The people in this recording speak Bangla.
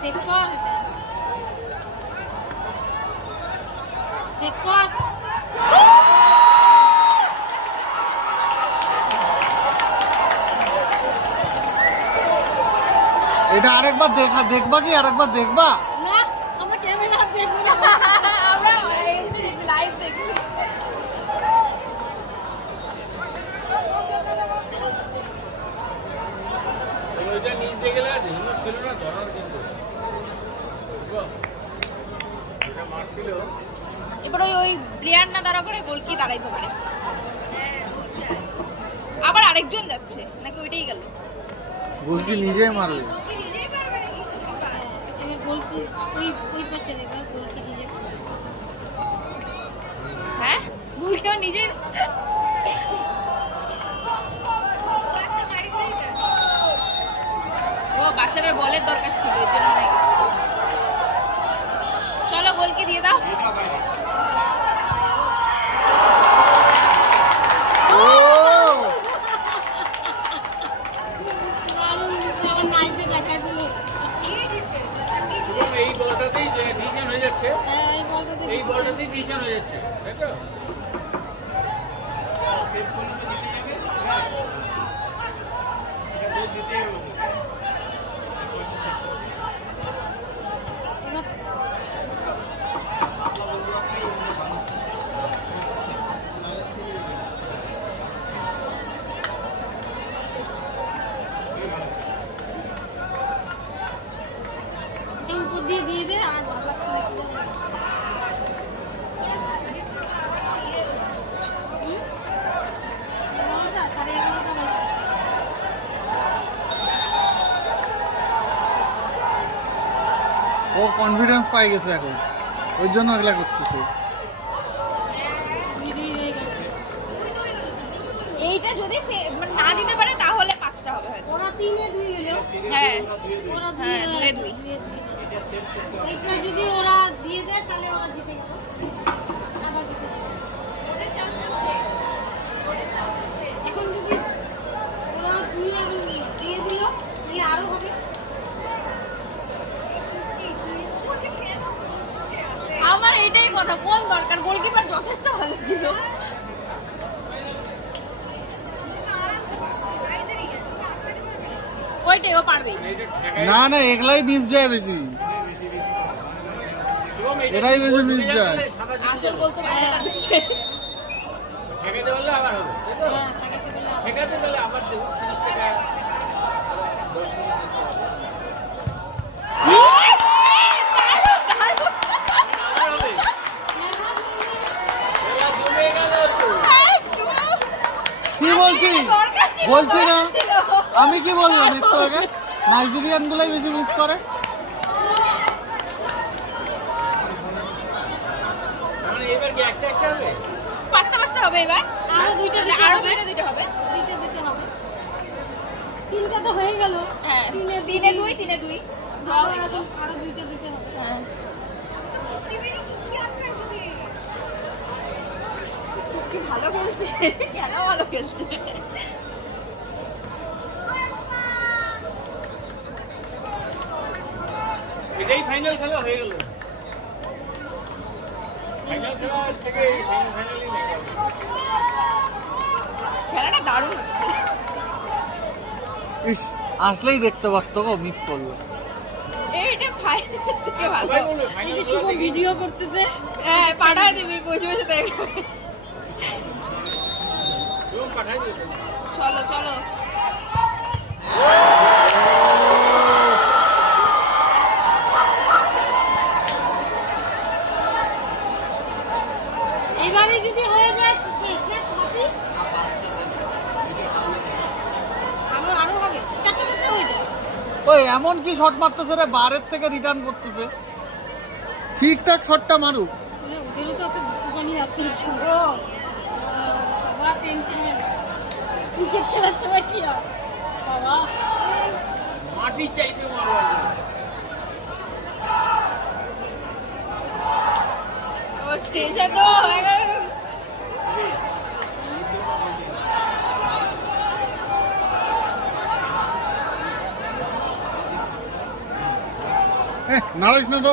সেভ কর সেভ কর এটা আরেকবার দেখবা কি আরেকবার দেখবা? না আমরা ক্যামেরা দেখব না আমরা এমনি দেখি লাইভ দেখি ওইটা নিচ দিয়ে গেলে হিম্মত ছিল না ধরার, কিন্তু এটা মারছিল। এবার ওই প্লেয়ার না দাঁড়া করে গোল কি দাঁড়াইতে পারে। আবার আরেকজন যাচ্ছে নাকি ওইটাই গেল? গোল কি নিজেই মারবে? এবার গোল কি ওই পাশে দেবে গোল কি নিজে হ্যাঁ গোল কেউ নিজে ও বাচ্চাটার বলের দরকার ছিল ওই জন্য হয়ে গেছে। চলো গোলকে দিয়ে দাও। ও আমার নাইটে দেখা দিল এবং এই বলটাতেই ডিসিশন হয়ে যাচ্ছে, এই বলটা দিয়ে এই বলটাতেই ডিসিশন হয়ে যাচ্ছে, তাই তো? এবার এটা উপর দিয়ে দে আর ভালো লাগছে দেখতে এগারোটা 11:30 বাজে ও কনফিডেন্স পাই গেছে এখন, ওই জন্য এগুলা করতেছে। এইটা যদি সে মানে না দিতে পারে তাহলে 5টা হবে হয়তো। ওরা 3-2 গেল হ্যাঁ ওরা হ্যাঁ, 2-2 2-2 এইটা যদি ওরা দিয়ে দেয় তাহলে ওরা জিতে গেল আবার জিতে যাবে এখন যদি ওরা দিয়ে দিল দিয়ে আরো হবে আমার এইটাই কথা, কোন দরকার, গোলকিপার যথেষ্ট ভালো ছিল। ওইটাই ও পারবেই। এটা ঠেকাই না না এগুলাই মিস যায় বেশি, এবং এইটা এরাই বেশি গোল মিস ঢুকে যায়। যাবে, সাদা জিনিস আসল গোল তো বাচ্চাটা দিচ্ছে। ঠেকাতে পারলে আবার হবে, তাই তো? ঠেকাতে পারলে আবার দেবো 30 টাকা 10 মিনিট দিতে হবে। আবার হবে। খেলা জমে গেল তো। কি বলছি বলছি না, আমি কি বললাম একটু আগে, নাইজেরিয়ান গুলাই বেশি মিস করে। মানে এবার কি একটা একটা হবে? 5টা হবে এবার, আরো দুইটা আরো হবে দুইটা হবে। দুইটা হবে তিনটা তো হয়ে গেল হ্যাঁ 3-2 আরো দুইটা হবে হ্যাঁ কি ভালো খেলছে, কেন ভালো খেলছে। এটাই ফাইনাল খেলা হয়ে গেল। ফাইনাল খেলা থেকে ফাইনালি নাকি খেলাটা দারুণ হচ্ছে। ইস আসলেই দেখতে পারতো গো, মিস করলো। এইটা ফাইনাল থেকে ভালো। সবাই বলবে এই ফাইনাল যে শুভ ভিডিও করতেছে হ্যাঁ পাঠায় দিবি, বসে বসে দেখবে। এবং পাঠাই দিও। চলো চলো এবারে যদি হয়ে যায় শেষ না সবই আরো হবে চারটে হয়ে যাবে ওই এমন কি শট মারতেছে রে, বারের থেকে রিটার্ন করতেছে, ঠিকঠাক শটটা মারুক। শুনে ওদেরও তো একটা দুঃখখানি আছে শুভ বাবা টেনশন ক্রিকেট খেলার সময় কি হয় বাবা মাটি চাইতে মারো। ও স্টেশন তো হয়ে গেল। নাড়াইস না তো